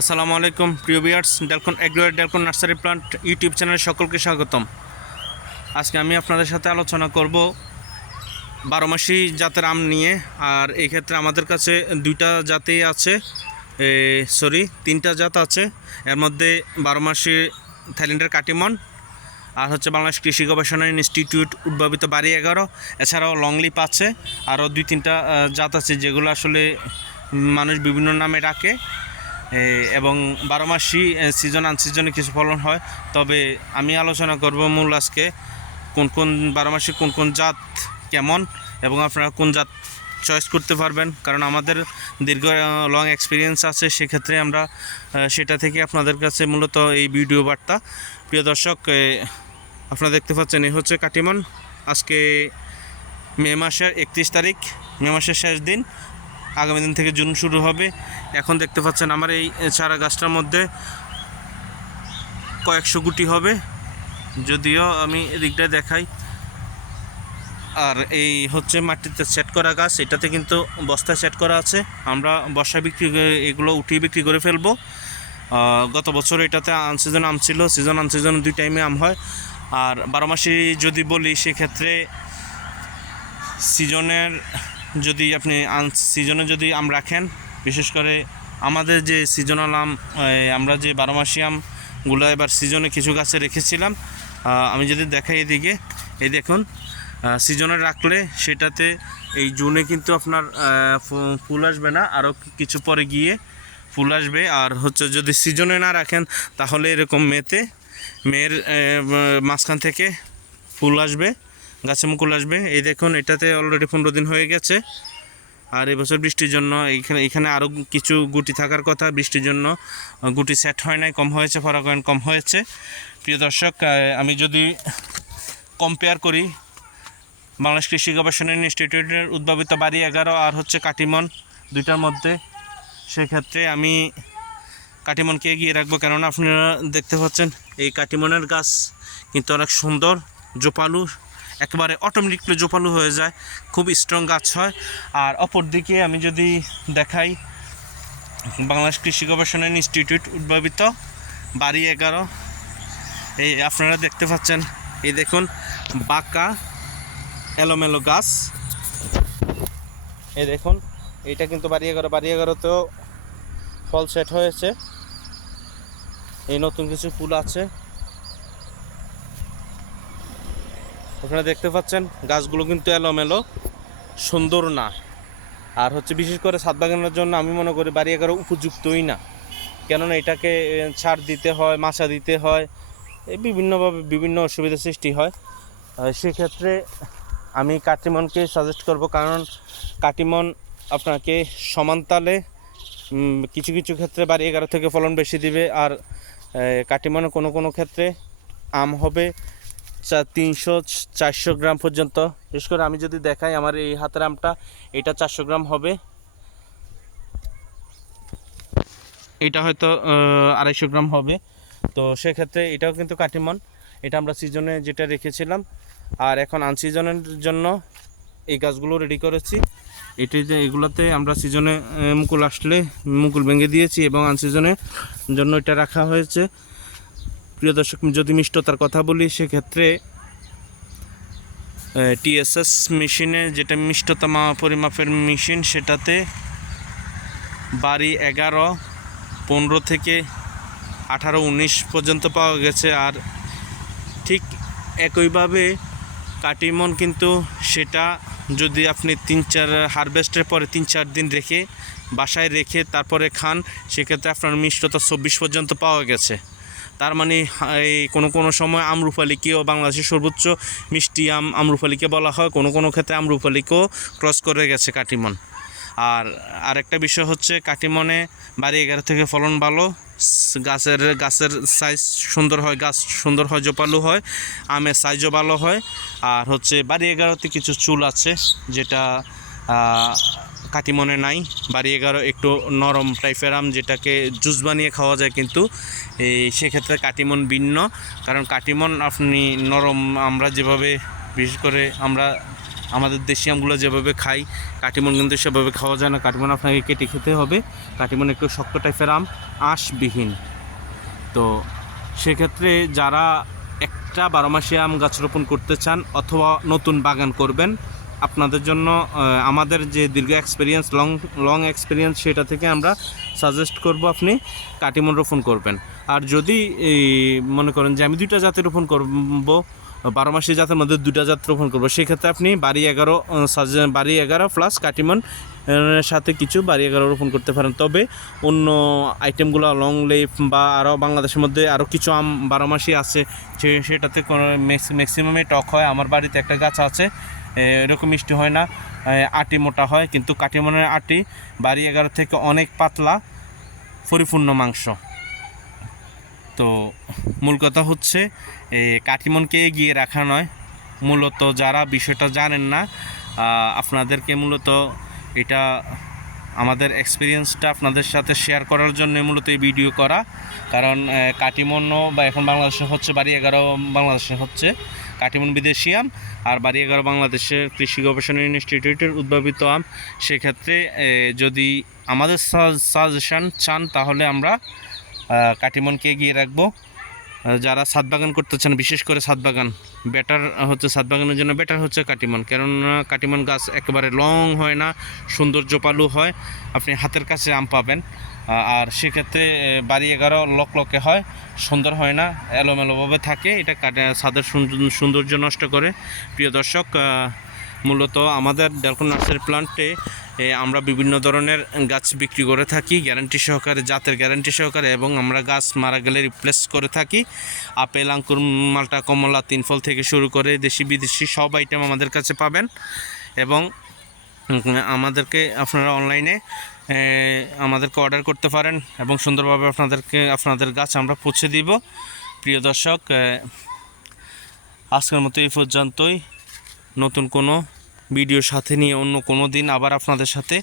আসসালামু আলাইকুম প্রিয় viewers, Delcon agro Delcon nursery plant YouTube চ্যানেলে সকলকে স্বাগতম। আজকে আমি আপনাদের সাথে আলোচনা করব বারোমাসি জাতের আম নিয়ে। আর এই ক্ষেত্রে আমাদের কাছে দুইটা জাতেই আছে, তিনটা জাত আছে। এর মধ্যে বারোমাসি থাইল্যান্ডের কাটিমন, আর হচ্ছে বাংলাদেশ কৃষি গবেষণা ইনস্টিটিউট উদ্ভাবিত বাড়ি 11। এছাড়াও লংলিপ আছে, আরও দুই তিনটা জাত আছে যেগুলো আসলে মানুষ বিভিন্ন নামে ডাকে। এবং বারোমাসি সিজন আনসিজনে কিছু ফলন হয়। তবে আমি আলোচনা করব মূল আজকে কোন কোন বারোমাসি কোন কোন জাত কেমন, এবং আপনারা কোন জাত চয়েস করতে পারবেন। কারণ আমাদের দীর্ঘ লং এক্সপিরিয়েন্স আছে, সেক্ষেত্রে আমরা সেটা থেকে আপনাদের কাছে মূলত এই ভিডিও বার্তা। প্রিয় দর্শক, আপনারা দেখতে পাচ্ছেন এই হচ্ছে কাটিমন। আজকে মে মাসের 31 তারিখ, মে মাসের শেষ দিন। আগামী দিন থেকে জুন শুরু হবে। এখন দেখতে পাচ্ছেন আমার এই চারা গাছটার মধ্যে কয়েকশো গুটি হবে, যদিও আমি এদিকটা দেখাই। আর এই হচ্ছে মাটিতে সেট করা গাছ, এটাতে কিন্তু বস্তায় সেট করা আছে। আমরা বর্ষায় এগুলো উঠিয়ে বিক্রি করে ফেলবো। গত বছর এটাতে আনসিজন আম ছিল, সিজন আনসিজন দুই টাইমে আম হয়। আর বারোমাসি যদি বলি, সেক্ষেত্রে সিজনের যদি আপনি সিজনে যদি আম রাখেন, বিশেষ করে আমাদের যে সিজনাল আম, আমরা যে বারোমাসি আমগুলো এবার সিজনে কিছু গাছে রেখেছিলাম। আমি যদি দেখাই এদিকে, এই দেখুন, সিজনে রাখলে সেটাতে এই জুনে কিন্তু আপনার ফুল আসবে না, আরও কিছু পরে গিয়ে ফুল আসবে। আর হচ্ছে যদি সিজনে না রাখেন, তাহলে এরকম মেয়ের মাঝখান থেকে ফুল আসবে, গাছে মুকুল আসবে। এই দেখুন, এটাতে অলরেডি 15 দিন হয়ে গেছে। আর এবছর বৃষ্টির জন্য এখানে আরও কিছু গুটি থাকার কথা, বৃষ্টির জন্য গুটি সেট হয় নাই, কম হয়েছে, পরাগায়ন কম হয়েছে। প্রিয় দর্শক, আমি যদি কম্পেয়ার করি বাংলাদেশ কৃষি গবেষণা ইনস্টিটিউটের উদ্ভাবিত বাড়ি 11 আর হচ্ছে কাটিমন দুইটার মধ্যে, সেক্ষেত্রে আমি কাটিমনকে এগিয়ে রাখবো। কেননা আপনারা দেখতে পাচ্ছেন এই কাটিমনের গাছ কিন্তু অনেক সুন্দর, জোপালু, একেবারে অটোমেটিকলি জোপালু হয়ে যায়, খুব স্ট্রং গাছ হয়। আর অপরদিকে আমি যদি দেখাই বাংলাদেশ কৃষি গবেষণা ইনস্টিটিউট উদ্ভাবিত বাড়ি 11, এই আপনারা দেখতে পাচ্ছেন, এই দেখুন বাঁকা এলোমেলো গাছ। এই দেখুন, এইটা কিন্তু বাড়ি 11তেও ফল সেট হয়েছে। এই নতুন কিছু ফুল আছে, আপনারা দেখতে পাচ্ছেন। গাছগুলো কিন্তু এলোমেলো, সুন্দর না। আর হচ্ছে বিশেষ করে ছাদ বাগানের জন্য আমি মনে করি বাড়ি 11 উপযুক্তই না। কেননা এটাকে সার দিতে হয়, মাচা দিতে হয়, বিভিন্নভাবে বিভিন্ন অসুবিধার সৃষ্টি হয়। সেক্ষেত্রে আমি কাটিমনকে সাজেস্ট করব, কারণ কাটিমন আপনাকে সমানতালে কিছু কিছু ক্ষেত্রে বাড়ি 11 থেকে ফলন বেশি দিবে। আর কাটিমনে কোনো কোনো ক্ষেত্রে আম হবে 300-400 গ্রাম পর্যন্ত। বিশেষ করে আমি যদি দেখাই আমার এই হাতের আমটা, এটা 400 গ্রাম হবে, এটা হয়তো 250 গ্রাম হবে। তো সেক্ষেত্রে এটাও কিন্তু কাটিমন, এটা আমরা সিজনে যেটা রেখেছিলাম। আর এখন আনসিজনের জন্য এই গাছগুলো রেডি করেছি। এগুলোতে আমরা সিজনে মুকুল আসলে মুকুল ভেঙে দিয়েছি, এবং আনসিজনের জন্য এটা রাখা হয়েছে। প্রিয় দর্শক, যদি মিষ্টতার কথা বলি, সেক্ষেত্রে TSS মেশিনে, যেটা মিষ্টতা পরিমাপের মেশিন, সেটাতে বাড়ি 11 15 থেকে 18 19 পর্যন্ত পাওয়া গেছে। আর ঠিক একইভাবে কাটিমন কিন্তু সেটা যদি আপনি 3-4 হারভেস্টের পরে 3-4 দিন রেখে বাসায় রেখে তারপরে খান, সেক্ষেত্রে আপনার মিষ্টতা 24 পর্যন্ত পাওয়া গেছে। তার মানে এই কোনো সময় আমরুপালিকেও বাংলাদেশের সর্বোচ্চ মিষ্টি আমরুপালিকে বলা হয়, কোনো ক্ষেত্রে আমরুপালিকেও ক্রস করে গেছে কাটিমন। আর আরেকটা বিষয় হচ্ছে, কাটিমনে বাড়ি 11 থেকে ফলন ভালো, গাছের সাইজ সুন্দর হয়, গাছ সুন্দর হয়, জোপালু হয়, আমের সাইজও ভালো হয়। আর হচ্ছে বাড়ি 11তে কিছু চুল আছে, যেটা কাটিমনে নাই। বাড়ি 11 একটু নরম টাইপের আম, যেটাকে জুস বানিয়ে খাওয়া যায়, কিন্তু সেক্ষেত্রে কাটিমন ভিন্ন। কারণ কাটিমন আপনি নরম, আমরা যেভাবে বিশেষ করে আমরা আমাদের দেশি আমগুলো যেভাবে খাই, কাটিমন কিন্তু সেভাবে খাওয়া যায় না। কাটিমন আপনাকে কেটে খেতে হবে। কাটিমন একটু শক্ত টাইপের আম, আঁশবিহীন। তো সেক্ষেত্রে যারা একটা 12 মাসি আম গাছ রোপণ করতে চান অথবা নতুন বাগান করবেন, আপনাদের জন্য আমাদের যে দীর্ঘ এক্সপিরিয়েন্স, লং এক্সপিরিয়েন্স, সেটা থেকে আমরা সাজেস্ট করব আপনি কাটিমন রোপণ করবেন। আর যদি মনে করেন যে আমি 2টা জাতের রোপণ করব, 12 মাসি জাতের মধ্যে 2টা জাত রোপণ করবো, সেক্ষেত্রে আপনি বাড়ি 11 প্লাস কাটিমন সাথে কিছু বাড়ি 11 রোপণ করতে পারেন। তবে অন্য আইটেমগুলো লং লিফ বা আরও বাংলাদেশের মধ্যে আরও কিছু আম 12 মাসি আছে, সেটাতে কোনো ম্যাক্সিমামে টক হয়। আমার বাড়িতে একটা গাছ আছে, এরকম মিষ্টি হয় না, আটি মোটা হয়, কিন্তু কাটিমনের আটি বাড়ি 11 থেকে অনেক পাতলা, পরিপূর্ণ মাংস। তো মূল কথা হচ্ছে কাটিমনকে এগিয়ে রাখা নয়, মূলত যারা বিষয়টা জানেন না আপনাদেরকে মূলত এটা আমাদের এক্সপিরিয়েন্সটা আপনাদের সাথে শেয়ার করার জন্য মূলত এই ভিডিও করা। কারণ কাটিমনও বা এখন বাংলাদেশে হচ্ছে বাড়ি 11 বাংলাদেশে হচ্ছে কাটিমন বিদেশি আম, আর বাড়ি 11 বাংলাদেশের কৃষি গবেষণা ইনস্টিটিউটের উদ্ভাবিত আম। সেক্ষেত্রে যদি আমাদের সাজেশন চান তাহলে আমরা কাটিমনকে এগিয়ে রাখবো। যারা ছাদ বাগান করতে চান, বিশেষ করে ছাদ বাগান বেটার হচ্ছে, ছাদ বাগানের জন্য বেটার হচ্ছে কাটিমন। কেননা কাটিমন গাছ একেবারে লং হয় না, সুন্দর জোপালু হয়, আপনি হাতের কাছে আম পাবেন। আর সেক্ষেত্রে বাড়ি 11 লকলকে হয়, সুন্দর হয় না, এলোমেলোভাবে থাকে, এটা ছাদের সৌন্দর্য নষ্ট করে। প্রিয় দর্শক, মূলত আমাদের ডেলকন নার্সারি প্ল্যান্টে আমরা বিভিন্ন ধরনের গাছ বিক্রি করে থাকি গ্যারান্টি সহকারে, জাতের গ্যারান্টি সহকারে, এবং আমরা গাছ মারা গেলে রিপ্লেস করে থাকি। আপেল, আঙ্কুর, মাল্টা, কমলা, 3 ফল থেকে শুরু করে দেশি বিদেশি সব আইটেম আমাদের কাছে পাবেন। এবং আমাদেরকে আপনারা অনলাইনে আমাদেরকে অর্ডার করতে পারেন এবং সুন্দরভাবে আপনাদের গাছ আমরা পৌঁছে দিব। প্রিয় দর্শক, আজকের মতো এই পর্যন্তই। নতুন কোনো ভিডিওর সাথে নিয়ে অন্য কোনো দিন আবার আপনাদের সাথে